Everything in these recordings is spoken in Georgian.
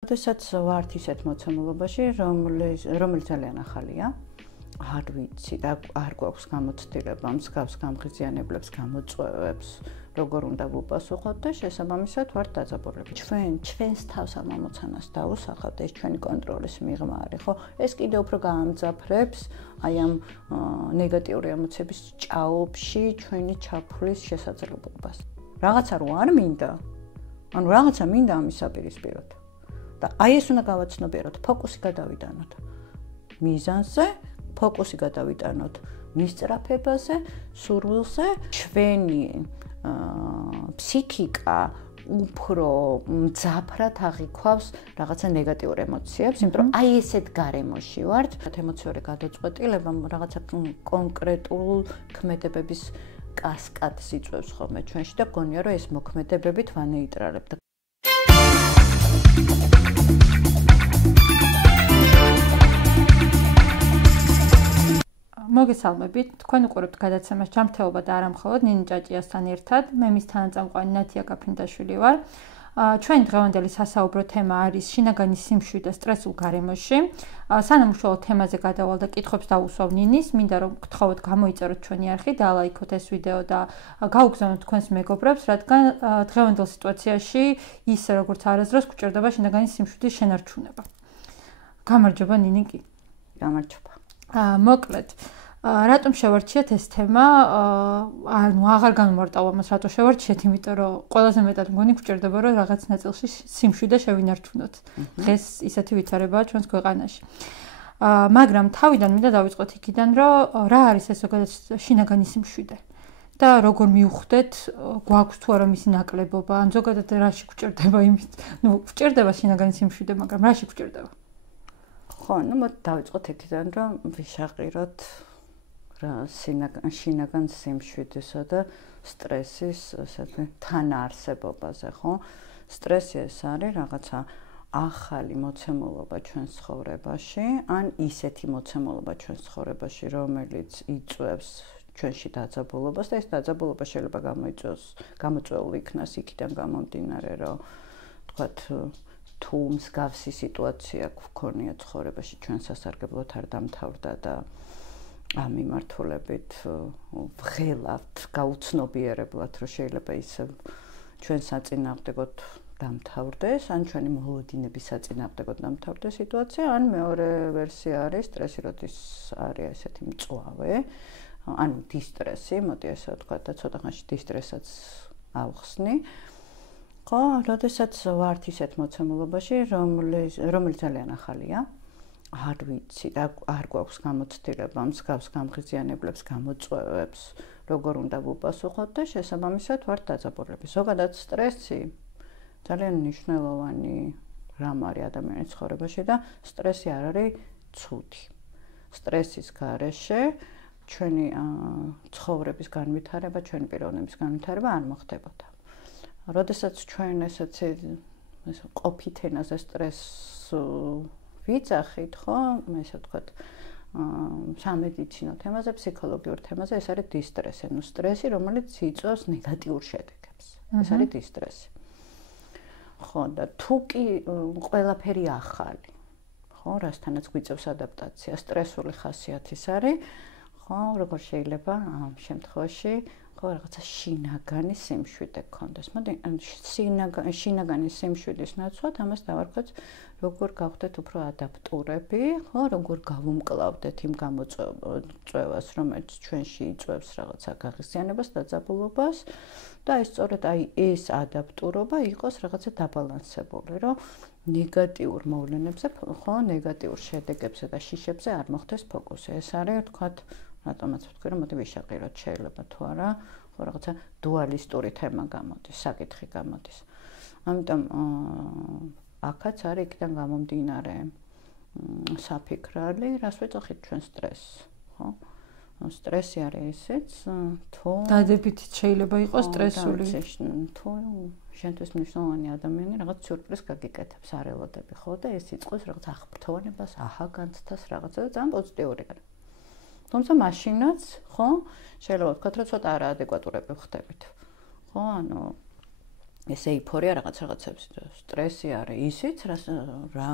როდესაც ვართ ისეთ მოცემულობაში, რომელიც ძალიან ახალია, არ ვიცი და არ გვაქვს გამოცდილება მსგავს გამღიზიანებლებს, გამოწვევებს, როგორ უნდა ვუპასუხოთ და შესაბამისად ვართ დაძაბულები. ჩვენს თავს ამ ამოცანას დაუსახავთ, ეს ჩვენი კონტროლის მიღმა არის, ხო? ეს კიდევ უფრო გაამძაფრებს აი ამ ნეგატიური ემოციების ჭაობში ჩვენი ჩაფულის შესაძლებლობას. რაღაცა რო არ მინდა, ანუ რაღაცა მინდა ამის საპირისპიროდ. და აი ეს უნდა გავაცნობიეროთ, ფოკუსი გადავიტანოთ მიზანზე, ფოკუსი გადავიტანოთ მისწრაფებაზე, სურვილზე, ჩვენი ფსიქიკა უფრო მძაფრად აღიქვავს რაღაცა ნეგატიურ ემოციებს, იმიტომ რომ აი ესეთ გარემოში ვართ, ემოციური გადაწყვეტილება რაღაცა კონკრეტულ ქმედებების კასკადს იწვევს ხოლმე ჩვენში და გონია რომ ეს მოქმედებებით ვანეიტრალებთ. მოგესალმებით, თქვენ უყურებთ გადაცემას ჯანმრთელობა და არა მხოლოდ ნინი ჭაჭიასთან ერთად. მე მის თანაწამყვანი ნათია გაფრინდაშვილი ვარ. ჩვენი დღევანდელი სასაუბრო თემა არის შინაგანი სიმშვიდე სტრესულ გარემოში. სანამ უშუალო თემაზე გადავალ და კითხვებს დავუსვავ ნინის, მინდა რომ გთხოვოთ გამოიწეროთ ჩვენი არხი, დაალაიქოთ ეს ვიდეო და გაუგზავნოთ თქვენს მეგობრებს, რადგან დღევანდელ სიტუაციაში ისე როგორც არასდროს გვჭირდება შინაგანი სიმშვიდის შენარჩუნება. გამარჯობა ნინი კი. გამარჯობა. მოკლედ რატომ შევარჩიეთ ეს თემა? ანუ აღარ განმარტავ ამას, რატო შევარჩიეთ, იმიტომ რომ ყველაზე მეტად მგონი გვჭირდება რომ რაღაც ნაწილში სიმშვიდე შევინარჩუნოთ. დღეს ისეთი ვითარებაა ჩვენს ქვეყანაში. მაგრამ თავიდან მინდა დავიწყოთ იქიდან, რომ რა არის ეს ზოგადად შინაგანი სიმშვიდე და როგორ მივხვდეთ, გვაქვს თუ არა მისი ნაკლებობა, ან ზოგადად რაში გვჭირდება იმით, გვჭირდება შინაგანი სიმშვიდე, მაგრამ რაში გვჭირდება? ხო, მოდი დავიწყოთ იქიდან, რომ ვიშაყიროთ რა შინაგან სიმშვიდესა და სტრესის თანაარსებობაზე, ხო? სტრესი ეს არის რაღაცა ახალი მოცემულობა ჩვენს ცხოვრებაში, ან ისეთი მოცემულობა ჩვენს ცხოვრებაში, რომელიც იწვევს ჩვენში დაძაბულობას და ეს დაძაბულობა შეიძლება გამოწვეულ იქნას იქიდან გამომდინარე, რომ თქვათ თუ მსგავსი სიტუაცია გვქონია ცხოვრებაში, ჩვენ სასარგებლოდ არ დამთავრდა და ამ მიმართულებით ვღელავთ გაუცნობიერებლად, რომ შეიძლება ისე ჩვენ საწინააღმდეგოდ დამთავრდეს, ან ჩვენი მოლოდინების საწინააღმდეგოდ დამთავრდეს სიტუაცია, ან მეორე ვერსია არის სტრესი, როდის არის ესეთი მწვავე, ანუ დისტრესი, მოდი ესე ვთქვათ და ცოტა ხანში დისტრესაც ავხსნი. ხო, როდესაც ვართ ისეთ მოცემულობაში, რომელიც ძალიან ახალია, არ ვიცი და არ გვაქვს გამოცდილება მსგავს გამღიზიანებლებს, გამოწვევებს, როგორ უნდა ვუპასუხოთ და შესაბამისად ვართ დაძაბულები. ზოგადად სტრესი ძალიან მნიშვნელოვანი რამ არის ადამიანის ცხოვრებაში და სტრესი არ არის ცუდი. სტრესის გარეშე ჩვენი ცხოვრების განვითარება, ჩვენი პიროვნების განვითარება არ მოხდებოდა. როდესაც ჩვენ ესეთი ყოფით ენაზე სტრესს ვიძახით, ხო, ესე ვთქვათ, სამედიცინო თემაზე, ფსიქოლოგიურ თემაზე, ეს არის დისტრესი, ანუ სტრესი, რომელიც იწვევს ნეგატიურ შედეგებს. ეს არის დისტრესი. ხო, და თუ კი ყველაფერი ახალი, ხო, რასთანაც გვიწევს ადაპტაცია, სტრესული ხასიათის არის, ხო, როგორ შეიძლება ამ შემთხვევაში ხო რაღაცა შინაგანი სიმშვიდე გქონდეს. მოდი შინაგანი სიმშვიდის ნაცვლად ამას დავარქვათ, როგორ გავხდეთ უფრო ადაპტურები, ხო, როგორ გავუმკლავდეთ იმ გამოწვევას, რომელიც ჩვენში იწვევს რაღაცა გაღიზიანებას, დაძაბულობას და სწორედ ეს ადაპტურობა იყოს რაღაცა დაბალანსებული, რომ ნეგატიურ მოვლენებზე, ხო, ნეგატიურ შედეგებზე და შიშებზე არ მოხდეს ფოკუსი. ეს არის თქვათ რატომაც ვთქვი, რომ მოდი ვიშაყიროთ, შეიძლება თუ არა, ხო რაღაცა დუალისტური თემა გამოდის, საკითხი გამოდის. ამიტომ აქაც არის იქიდან გამომდინარე საფიქრალი, რას ვეძახით ჩვენ სტრესს, ხო? სტრესი არის ესეც, თუ დადებითი შეიძლება იყოს სტრესული. თუ შენთვის მნიშვნელოვანი ადამიანი რაღაც სიურპრიზს გაგიკეთებს, არ ელოდები, ხო? და ეს იწყოს რაღაც აღფრთოვანებას, აჰაგანცთას რაღაცა და ძალიან პოზიტიური არის. თუმცა მაშინაც, ხო, შეიძლება ვთქვათ, რომ ცოტა არაადეკვატურები ვხდებით. ხო, ანუ ეს ეიფორია რაღაცებს სტრესი არის ისიც რა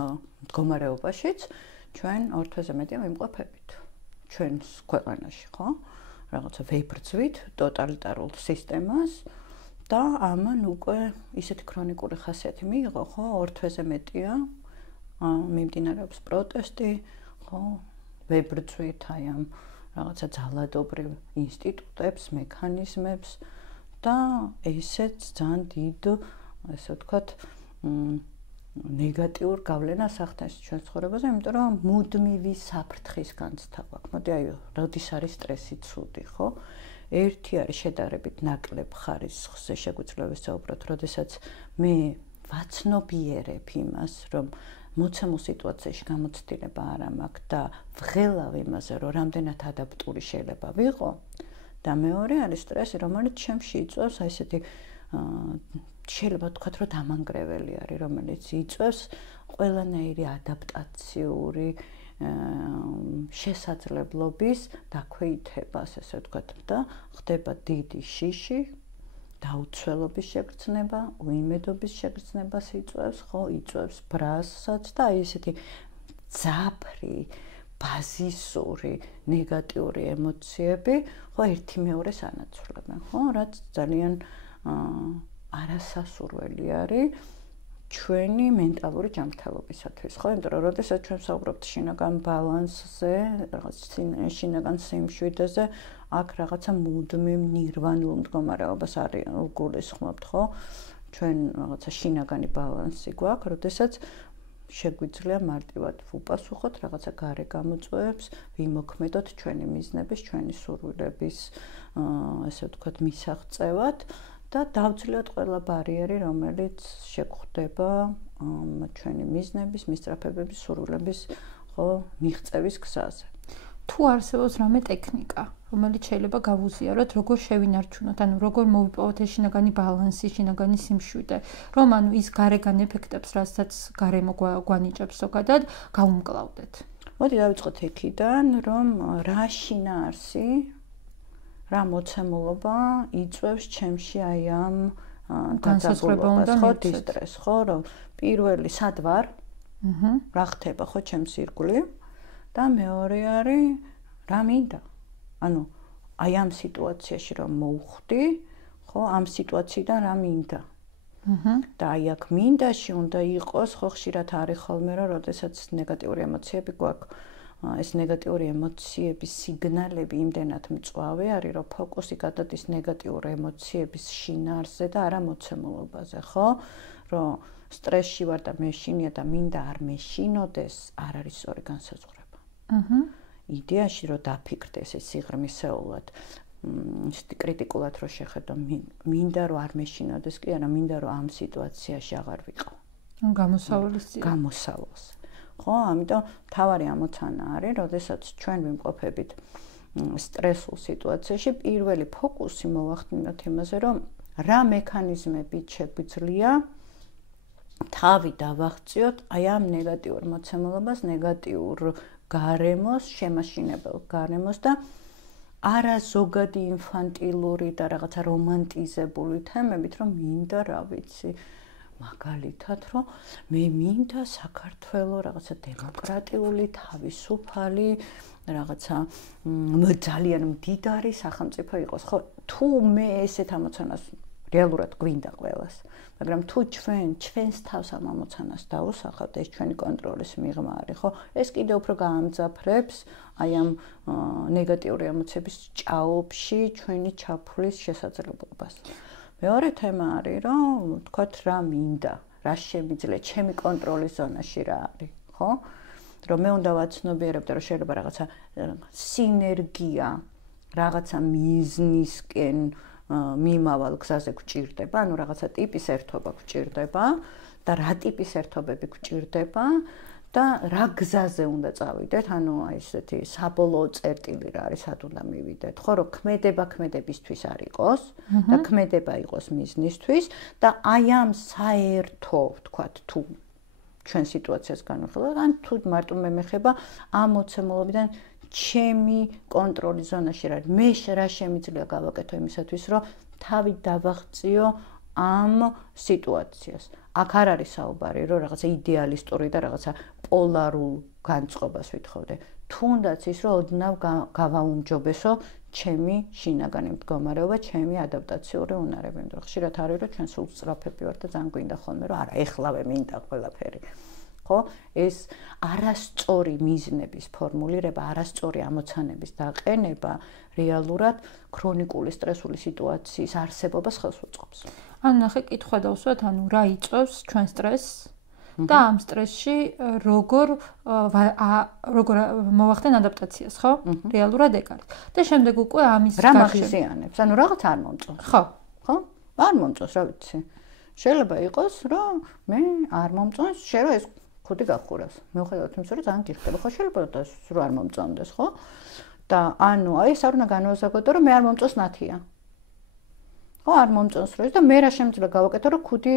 მდგომარეობაშიც ჩვენ ორ თვეზე მეტი ვიმყოფებით ჩვენს ქვეყანაში, ხო? რაღაცა ვეიბრძვით ტოტალიტარულ სისტემას და ამან უკვე ისეთი ქრონიკური ხასიათი მიიღო, ხო? ორ თვეზე მეტია მიმდინარეობს პროტესტი, ხო? ვეიბრძვით აი ამ რაღაცა ძალადობრივ ინსტიტუტებს, მექანიზმებს და ესეც ძალიან დიდ, ესე ვთქვათ, ნეგატიურ გავლენას ახდენს ჩვენ ცხოვრებაზე, იმიტომ რომ მუდმივი საფრთხის განცდა გვაქვს. მოდი აი, როდის არის სტრესი ცუდი, ხო? ერთი არის შედარებით ნაკლებ ხარისხზე შეგვიძლია ვისაუბროთ, როდესაც მე ვაცნობიერებ იმას, რომ მოცემულ სიტუაციაში გამოცდილება არ მაქვს და ვღელავ იმაზე, რომ რამდენად ადაპტური შეიძლება ვიყო. და მეორე არის სტრესი, რომელიც ჩემში იწვევს აი ესეთი შეიძლება ვთქვათ, რომ დამანგრეველი არის, რომელიც იწვევს ყველანაირი ადაპტაციური შესაძლებლობის დაქვეითებას, ესე ვთქვათ, და ხდება დიდი შიში, დაუცველობის შეგრძნება, უიმედობის შეგრძნებას იწვევს, ხო, იწვევს ბრაზსაც და აი ესეთი ძაფრი ბაზისური ნეგატიური ემოციები, ხო, ერთი მეორეს ანაცვლებენ, ხო, რაც ძალიან არასასურველი არის ჩვენი მენტალური ჯანმრთელობისათვის, ხო, იმიტომ რომ როდესაც ჩვენ ვსაუბრობთ შინაგან ბალანსზე, რაღაც შინაგან სიმშვიდეზე, აქ რაღაცა მუდმივ ნირვანულ მდგომარეობას არის გულისხმობთ, ხო? ჩვენ რაღაცა შინაგანი ბალანსი გვაქვს, როდესაც შეგვიძლია მარტივად ვუპასუხოთ რაღაცა გარე გამოწვევებს, ვიმოქმედოთ ჩვენი მიზნების, ჩვენი სურვილების, ესე ვთქვათ, მისაღწევად და დავწლიოთ ყველა ბარიერი, რომელიც შეგვხვდება ჩვენი მიზნების, მისწრაფებების, სურვილების, ხო, მიღწევის გზაზე. თუ არსებობს რამე ტექნიკა, რომელიც შეიძლება გავუზიაროთ, როგორ შევინარჩუნოთ, ანუ როგორ მოვიპოვოთ ეს შინაგანი ბალანსი, შინაგანი სიმშვიდე, რომ ანუ ის გარეგან ეფექტებს, რასაც გარემო გვანიჭებს ზოგადად, გავუმკლავდეთ. მოდი დავიწყოთ იქიდან, რომ რა შინაარსი, რა მოცემულობა იწვევს ჩემში აი ამ განსაზღვრებას, ხო, დისტრესს, ხო, რომ პირველი სად ვარ? რა ხდება, ხო, ჩემს ირგვლივ? და მეორე არის რა მინდა. ანუ აი ამ სიტუაციაში რომ მოვხვდი, ხო, ამ სიტუაციიდან რა მინდა. და აი აქ მინდაში უნდა იყოს, ხო, ხშირად არის ხოლმე, რომ როდესაც ნეგატიური ემოციები გვაქვს, ეს ნეგატიური ემოციების სიგნალები იმდენად მწვავე არის, რომ ფოკუსი გადადის ნეგატიური ემოციების შინაარსზე და არა მოცემულობაზე, ხო? რომ სტრესში ვარ და მეშინია და მინდა არ მეშინოდეს, არ არის სწორი განსაზღვრება. იდეაში რომ დაფიქრდეს ეს სიღრმისეულად, კრიტიკულად რომ შეხედო, მინდა რომ არ მეშინოდეს, კი არა, მინდა რომ ამ სიტუაციაში აღარ ვიყო. გამოსავალს. ხო, ამიტომ თავარი ამოცანა არის, როდესაც ჩვენ ვიმყოფებით სტრესულ სიტუაციაში, პირველი ფოკუსი მოვახდინოთ იმაზე, რომ რა მექანიზმებით შეგვიძლია თავი დავაღწიოთ აი ამ ნეგატიურ მოცემულობას, ნეგატიურ გარემოს, შემაშინებელ გარემოს და არა ზოგადი ინფანტილური და რაღაცა რომანტიზებული თემებით, რომ მინდა, რა ვიცი, მაგალითად, რომ მე მინდა საქართველოს რაღაცა დემოკრატიული, თავისუფალი, რაღაცა ძალიან მდიდარი სახელმწიფო იყოს, ხო? თუ მე ესეთ ამოცანას რეალურად გვინდა ყველას, მაგრამ თუ ჩვენს თავს ამ ამოცანას დავუსახავთ, ეს ჩვენი კონტროლის მიღმა არის, ხო? ეს კიდევ უფრო გაამძაფრებს აი ამ ნეგატიური ემოციების ჭაობში ჩვენი ჩაფულის შესაძლებლობას. მეორე თემა არის, რომ თქვათ რა მინდა, რა შემიძლია, ჩემი კონტროლის ზონაში რა არის, ხო? რომ მე უნდა ვაცნობიერებდე, რომ შეიძლება რაღაცა სინერგია, რაღაცა მიზნისკენ მიმავალ გზაზე გვჭირდება, ანუ რაღაცა ტიპის ერთობა გვჭირდება და რა ტიპის ერთობები გვჭირდება და რა გზაზე უნდა წავიდეთ, ანუ აი ესეთი საბოლოო წერტილი რა არის, სად უნდა მივიდეთ, ხო, რომ ქმედებისთვის არ იყოს და ქმედება იყოს მიზნისთვის და აი ამ საერთო, ვთქვათ, თუ ჩვენ სიტუაციას განვიხილავთ, ან თუ მარტო მე მეხება ამ მოცემულობიდან ჩემი კონტროლის ზონაში რა, მე რა შემიძლია გავაკეთო იმისათვის, რომ თავი დავაღწიო ამ სიტუაციას. აქ არ არის საუბარი, რომ რაღაცა იდეალისტური და რაღაცა პოლარულ განწყობას ვითხოვდე. თუნდაც ის, რომ ოდნავ გავაუმჯობესო ჩემი შინაგანი მდგომარეობა, ჩემი ადაპტაციური უნარები. იმიტომ რომ ხშირად არის, რომ ჩვენ სულ სწრაფები ვართ და ძალიან გვინდა ხოლმე, რომ არა, ეხლავე მინდა ყველაფერი. ხო? ეს არასწორი მიზნების ფორმულირება, არასწორი ამოცანების დაყენება რეალურად ქრონიკული სტრესული სიტუაციის არსებობას ხელს უწყობს. ანუ ნახე, კითხვა დავსვათ, ანუ რა იწვევს ჩვენ სტრესს და ამ სტრესში როგორ მოვახდენ ადაპტაციას, ხო? რეალურად ეგ არის. და შემდეგ უკვე ამის რა მახსიანებს? ანუ რაღაც არ მომწონს. ხო. ხო? არ მომწონს, რა ვიცი. შეიძლება იყოს, რომ მე არ მომწონს, შენ რომ ეს ხუთი გახურავს. მეუხედავად იმისა, რომ ძალიან გიხდება, ხო, შეიძლება რომ არ მომწონდეს, ხო? და ანუ აი ეს არ უნდა განვაზაგოთ, რომ მე არ მომწონს ნათია. ხო, არ მომწონს რომ და მე რა შემიძლია გავაკეთო, რომ ხუთი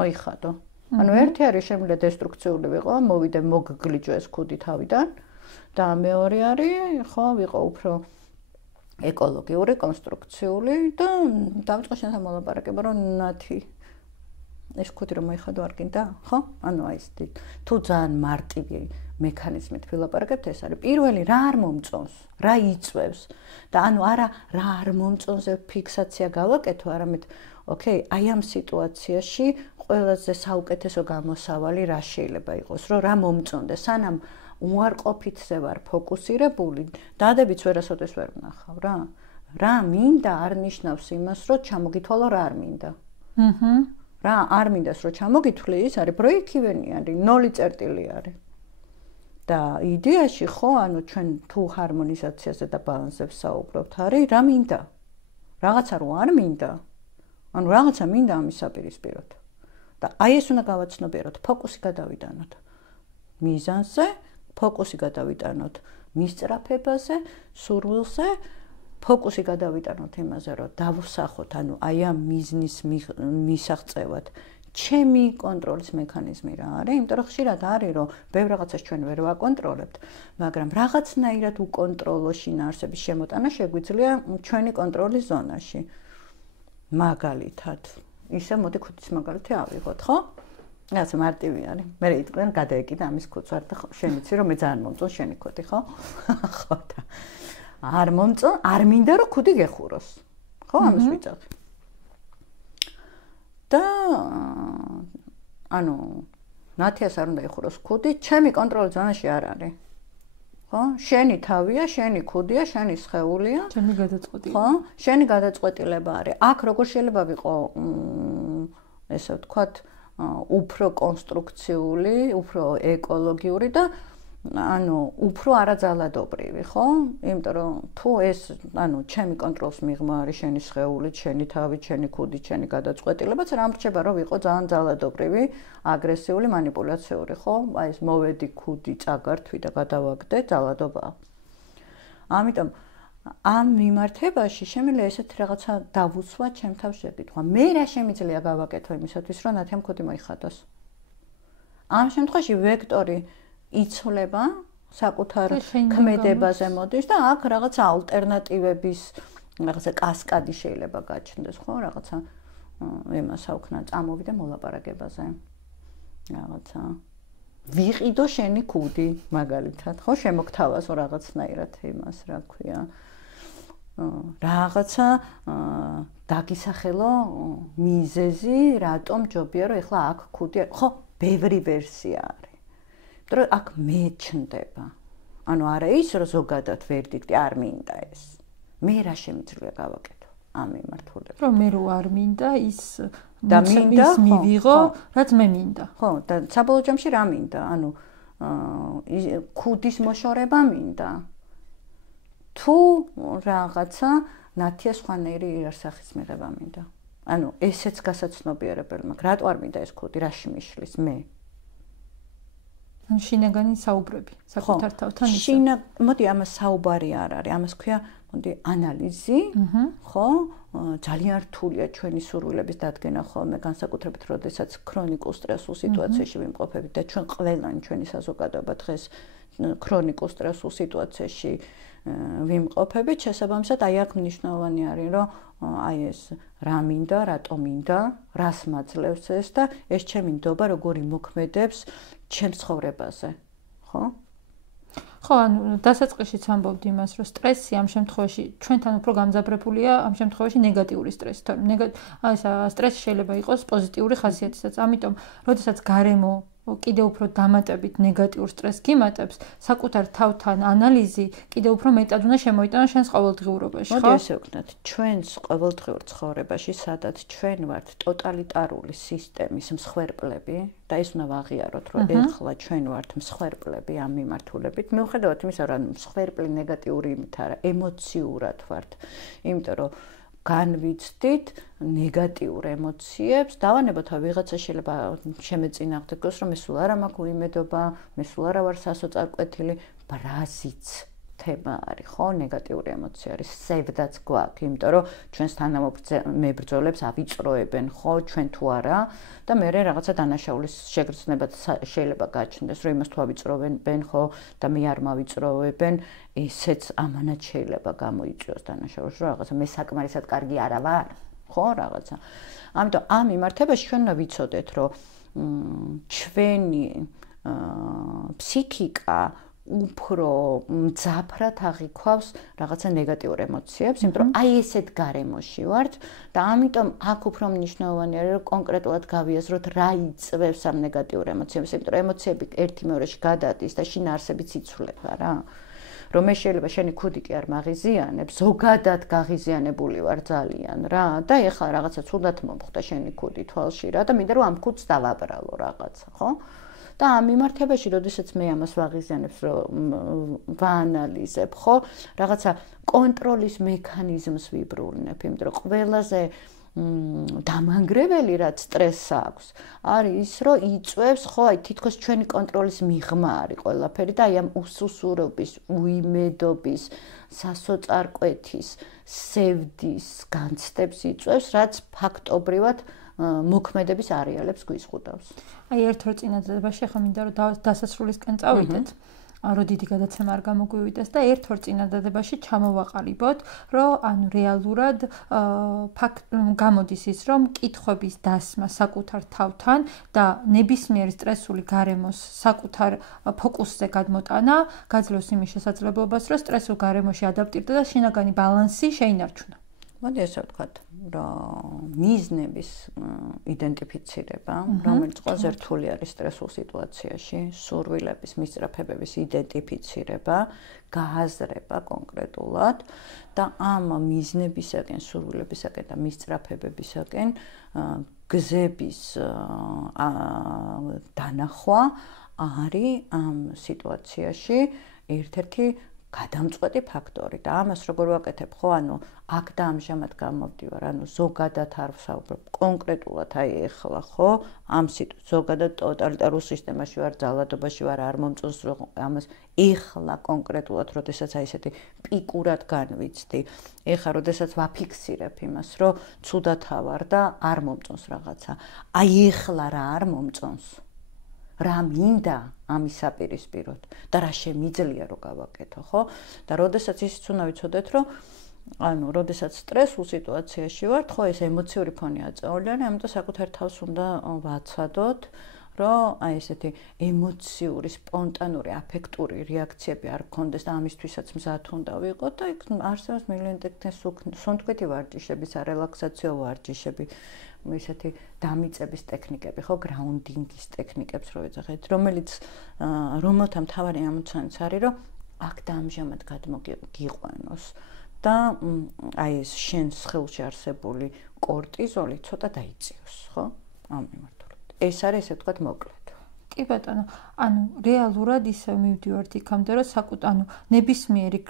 მოიხადო. ანუ ერთი არის შემიძლია დესტრუქციული ვიყო, მოვიდე მოგგლიჯო ეს ხუთი თავიდან და მეორე არის, ხო, ვიყო უფრო ეკოლოგიური, კონსტრუქციული და დავიწყო შენთან მოლაპარაკება, რომ ნათი ეს ხუთი რომ მოიხადო არ გინდა, ხო? ანუ აი ეს თუ ძალიან მარტივი მექანიზმით ვილაპარაკებთ, ეს არის პირველი რა არ მომწონს, რა იწვევს და ანუ არა რა არ მომწონს ფიქსაცია გავაკეთო, არამედ ოკეი, აი ამ სიტუაციაში ყველაზე საუკეთესო გამოსავალი რა შეიძლება იყოს, რომ რა მომწონდეს, სანამ უარყოფითზე ვარ ფოკუსირებული, დადებიც ვერასოდეს ვერ ვნახავ რა. რა მინდა არ ნიშნავს იმას, რომ ჩამოგითვალო რა არ მინდა. რა არ მინდას რომ ჩამოგითვლი, ის არის ბროიქივენიანი, 0 წერტილი არის. და იდეაში ხო, ანუ ჩვენ თუ ჰარმონიზაციაზე და ბალანსებს საუბრობთ, არის რა მინდა? რაღაცა რო არ მინდა. ანუ რაღაცა მინდა ამის საპირისპიროდ. და აი ეს უნდა გავაცნობიეროთ, ფოკუსი გადავიტანოთ მიზანზე, ფოკუსი გადავიტანოთ მისწრაფებაზე, სურვილზე, ფოკუსი გადავიტანოთ იმაზე, რომ დავუსახოთ, ანუ აი ამ მიზნის მისაღწევად ჩემი კონტროლის მექანიზმი რა არის, იმიტომ რომ ხშირად არის, რომ ბევრ რაღაცას ჩვენ ვერ ვაკონტროლებთ, მაგრამ რაღაცნაირად უკონტროლო შინაარსების შემოტანა შეგვიძლია ჩვენი კონტროლის ზონაში. მაგალითად, ისე მოდი ხუთის მაგალითი ავიღოთ, ხო? რაც მარტივი არის. მე იყვენ გადაეკიდა ამის ხუთს ვარ და შენ იცი რომ მე ძალიან მომწონს შენი ხუთი, ხო? ხო და არ მომწონ, არ მინდა რომ ხუთი გეხუროს. ხო, ამას ვიწავთ. და ანუ ნათიას არ უნდა ეხუროს ხუთი, ჩემი კონტროლის ზონაში არ არის. ხო? შენი თავია, შენი ქუდია, შენი სხეულია. შენი გადაწყვეტილება. ხო? შენი გადაწყვეტილება არის. აქ როგორ შეიძლება ვიყო ესე ვთქვათ, უფრო კონსტრუქციული, უფრო ეკოლოგიური და ანუ უფრო არაძალადობრივი, ხო? იმიტომ რომ თუ ეს, ანუ ჩემი კონტროლს მიღმა არის შენი სხეული, შენი თავი, შენი ქუდი, შენი გადაწყვეტილებაც, რა მრჩება რომ ვიყო ძალიან ძალადობრივი, აგრესიული, манипуляციური, ხო? აი ეს მოვედი ქუდი, წაგართვი და გადავაგდე, ძალადობაა. ამიტომ ამ მიმართებაში შემიძლია ესეთ რაღაცა დავუსვა ჩემ თავს შეკითხვა. მე რა შემიძლია გავაკეთო იმისათვის, რომ ნათემ ქუდი მოიხადოს? ამ შემთხვევაში ვექტორი იცოლება საკუთარ ქმედებაზე მოდის და აქ რაღაცა ალტერნატივების რაღაცა კასკადი შეიძლება გაჩნდეს, ხო? რაღაცა იმას აუქნა წამოვიდე მოლაპარაკებაზე. რაღაცა ვიყიდო შენი ქუდი, მაგალითად, ხო? შემოგთავაზო რაღაცნაირად იმას, რა ქვია. რაღაცა დაგისახელო მიზეზი, რატომ ჯობია რომ ეხლა აქ ქუდი, ხო, ბევრი ვერსია არის. იმიტომ რომ აქ მეჩნდება. ანუ არა ის რომ ზოგადად ვერდიქტი არ მინდა ეს. მე რა შემიძლია გავაკეთო ამ მიმართულებით. რომ მე რო არ მინდა ის და მინდა მივიღო, რაც მე მინდა. ხო, და საბოლოო ჯამში რა მინდა? ანუ ქუდის მოშორება მინდა. თუ რაღაცა ნათია სხვანაირი იერსახის მიღება მინდა. ანუ ესეც გასაცნობიერებელი მაქვს. რატო არ მინდა ეს ქუდი, რაში მიშლის მე? ან შინაგანი საუბრები საკუთარ თავთან ისე. მოდი ამას საუბარი არ არის, ამას ქვია, მოდი ანალიზი, ხო? ძალიან რთულია ჩვენი სურვილების დადგენა ხოლმე, განსაკუთრებით როდესაც ქრონიკულ სტრესულ სიტუაციაში ვიმყოფებით და ჩვენ ყველანი ჩვენი საზოგადოება დღეს ქრონიკულ სტრესულ სიტუაციაში ვიმყოფებით, შესაბამისად აი აქ მნიშვნელოვანი არის, რომ აი ეს რა მინდა, რატომ მინდა, რას მაძლევს ეს და ეს ჩემი ნდობა როგორ იმოქმედებს ჩემს ცხოვრებაზე, ხო? ხო, ანუ დასაწყისშიც ამბობდი იმას, რომ სტრესი ამ შემთხვევაში ჩვენთან უფრო გამძაბრებულია ამ შემთხვევაში ნეგატიური სტრესი, თორემ სტრესი შეიძლება იყოს პოზიტიური ხასიათისაც. ამიტომ, როდესაც გარემო კიდევ უფრო დამატებით ნეგატიურ სტრესს გიმატებს, საკუთარ თავთან ანალიზი კიდევ უფრო მეტად უნდა შემოიტანოს შენს ყოველდღიურობაში, ხო? მოდი ესე ვქნათ, ჩვენს ყოველდღიურ ცხოვრებაში, სადაც ჩვენ ვართ ტოტალიტარული სისტემის მსხვერპლები და ის უნდა ვაღიაროთ, რომ ეხლა ჩვენ ვართ მსხვერპლები ამ მიმართულებით, მიუხედავად იმისა, რომ მსხვერპლი ნეგატიური იმით არა, ემოციურად ვართ, იმიტომ რომ განვიცდით ნეგატიურ ემოციებს, დავანებოთ, რომ ვიღაცა შეიძლება შემეწინააღმდეგოს, რომ მე სულ არ მაქვს უიმედობა, მე სულ არ ვარ სასოწარკვეთილი, ბრაზიც თემა არის, ხო, ნეგატიური ემოცია არის, სევდაც გვაქვს, იმიტომ რომ ჩვენს თანამებრძოლებს ავიწროებენ, ხო, ჩვენ თუ არა და მე რაღაცა დანაშაულის შეგრძნებაც შეიძლება გაჩნდეს, რომ იმას თუ ავიწროებენ, ხო, და მე არ მავიწროებენ, ესეც ამანაც შეიძლება გამოიწვიოს დანაშაულს, რომ რაღაცა მე საკმარისად კარგი არა ვარ, ხო, რაღაცა. ამიტომ ამ მიმართებაში ჩვენ უნდა ვიცოდეთ, რომ ჩვენი ფსიქიკა უფრო მძაფრად აღიქვავს რაღაცა ნეგატიურ ემოციებს, იმიტომ რომ აი ესეთ გარემოში ვართ და ამიტომ აქ უფრო მნიშვნელოვანი არის, რომ კონკრეტულად გავიაზროთ რა იწვევს ამ ნეგატიურ ემოციებს, იმიტომ რომ ემოციები ერთი-მეორეში გადადის და შინ არსებიც იცვლება რა. რომ მე შეიძლება შენი ქუდი კი არ მაღიზიანებ, ზოგადად გაღიზიანებული ვარ ძალიან რა და ეხლა რაღაცა ცუდად მომხდა შენი ქუდი თვალში რა და მინდა რომ ამ ქუდს დავაბრალო რაღაცა, ხო? და ამ მიმართებაში, როდესაც მე ამას ვაღიზიანებს, რომ ვაანალიზებ, ხო, რაღაცა კონტროლის მექანიზმს ვიბრუნებ, იმიტომ რომ ყველაზე დამანგრეველი რაც სტრესს აქვს, არის ის, რომ იწვევს, ხო, აი თითქოს ჩვენი კონტროლის მიღმა არის ყველაფერი და აი ამ უსუსურობის, უიმედობის, სასოწარკვეთის, სევდის განცდებს იწვევს, რაც ფაქტობრივად მოქმედების არეალებს გვიზღუდავს. აი ერთ-ორ წინადადებაში ახლა მინდა რომ დასასრულისკენ წავიდეთ. რო დიდი გადაცემა არ გამოგვივიდეს და ერთ-ორ წინადადებაში ჩამოვაყალიბოთ, რომ ანუ რეალურად გამოდის ის, რომ კითხვების დასმა საკუთარ თავთან და ნებისმიერი სტრესული გარემოს საკუთარ ფოკუსზე გადმოტანა გაძლევს იმის შესაძლებლობას, რომ სტრესულ გარემოში ადაპტირდა და შინაგანი ბალანსი შეინარჩუნა. მოდი ესე ვთქვათ, რომ მიზნების იდენტიფიცირება, რომელიც ყველაზე რთული არის სტრესულ სიტუაციაში, სურვილების, მისწრაფებების იდენტიფიცირება, გააზრება კონკრეტულად და ამ მიზნებისაკენ, სურვილებისაკენ და მისწრაფებებისაკენ გზების დანახვა არის ამ სიტუაციაში ერთ-ერთი გადამწყვეტი ფაქტორი და ამას როგორ ვაკეთებ, ხო, ანუ აქ და ამჟამად გამოვდივარ, ანუ ზოგადად არ ვსაუბრობ, კონკრეტულად აი ეხლა, ხო, ამ ზოგადად ტოტალიტარულ სისტემაში ვარ, ძალადობაში ვარ, არ მომწონს რომ ამას ეხლა კონკრეტულად, როდესაც აი ესეთი პიკურად განვიცდი, ეხლა როდესაც ვაფიქსირებ იმას, რომ ცუდად ვარ და არ მომწონს რაღაცა, აი ეხლა რა არ მომწონს. რა მინდა ამის საპირისპიროდ და რა შემიძლია რომ გავაკეთო, ხო? და როდესაც ისიც უნდა ვიცოდეთ, რომ ანუ როდესაც სტრესულ სიტუაციაში ვართ, ხო, ეს ემოციური ფონი აწეულიანი, ამიტომ საკუთარ თავს უნდა ვაცადოთ, რომ აი ესეთი ემოციური, სპონტანური, აფექტური რეაქციები არ გქონდეს და ამისთვისაც მზად უნდა ვიყოთ და იქ არსებობს მილიონი სუნთქვითი ვარჯიშები, სარელაქსაციო ვარჯიშები. ისეთი დამიწების ტექნიკები, ხო, გრაუნდინგის ტექნიკებს რო ეძახეთ, რომელიც რომელთა მთავარი ამოცანიც არის, რომ აქ და ამჟამად გადმოგიყვანოს და აი ეს შენს ხელში არსებული კორტიზოლი ცოტა დაიწიოს, ხო? ამ მიმართულებით. ეს არის ესე ვთქვათ მოკლედ. კი ბატონო, ანუ რეალურად ისე მივდივართ იქამდე, რომ ანუ ნებისმიერი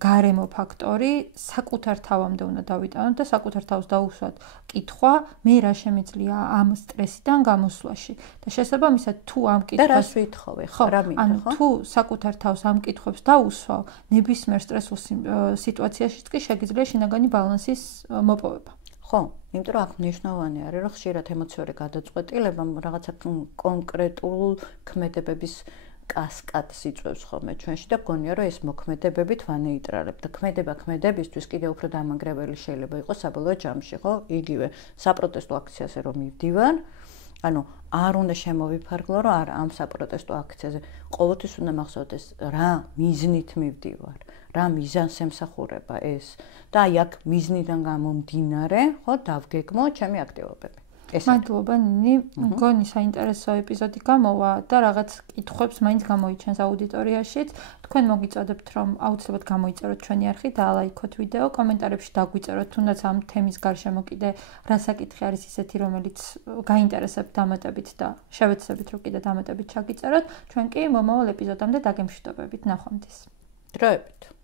გარემო ფაქტორი საკუთარ თავამდე უნდა დავიტანოთ და საკუთარ თავს დაუსვათ კითხვა, მე რა შემიძლია ამ სტრესიდან გამოსვლაში. და შესაბამისად თუ ამ კითხვას და რას ვითხოვე, ხო, რა მინდა, ხო? ანუ თუ საკუთარ თავს ამ კითხვებს დაუსვავ, ნებისმიერ სტრესულ სიტუაციაშიც კი შეგიძლია შინაგანი ბალანსის მოპოვება. ხო, იმიტომ რომ აქ მნიშვნელოვანი არის, რომ ხშირად ემოციური გადაწყვეტილება რაღაცა კონკრეტულ ქმედებების კასკადს იწვევს ხოლმე ჩვენში და გონია რომ ეს მოქმედებებით ვანეიტრალებ და ქმედებისთვის კიდევ უფრო დამანგრეველი შეიძლება იყოს საბოლოო ჯამში, ხო? იგივე საპროტესტო აქციაზე რომ მივდივარ, ანუ არ უნდა შემოვიფარგლო, რომ არ ამ საპროტესტო აქციაზე ყოველთვის უნდა მახსოვდეს რა მიზნით მივდივარ, რა მიზანს ემსახურება ეს და აი აქ მიზნიდან გამომდინარე, ხო, დავგეგმო ჩემი აქტივობები. მადლობა ნინი, მგონი საინტერესო ეპიზოდი გამოვა და რაღაც კითხვებს მაინც გამოიჩენს აუდიტორიაშიც. თქვენ მოგიწოდებთ რომ აუცილებლად გამოიწეროთ ჩვენი არხი და ლაიქოთ ვიდეო, კომენტარებში დაგვიწეროთ თუნდაც ამ თემის გარშემო კიდე რა საკითხი არის ისეთი რომელიც გაინტერესებთ დამატებით და შევეცდებით რომ კიდე დამატებით ჩაგიწეროთ. ჩვენ კი მომავალ ეპიზოდამდე დაგემშვიდობებით, ნახვამდის. დროებით.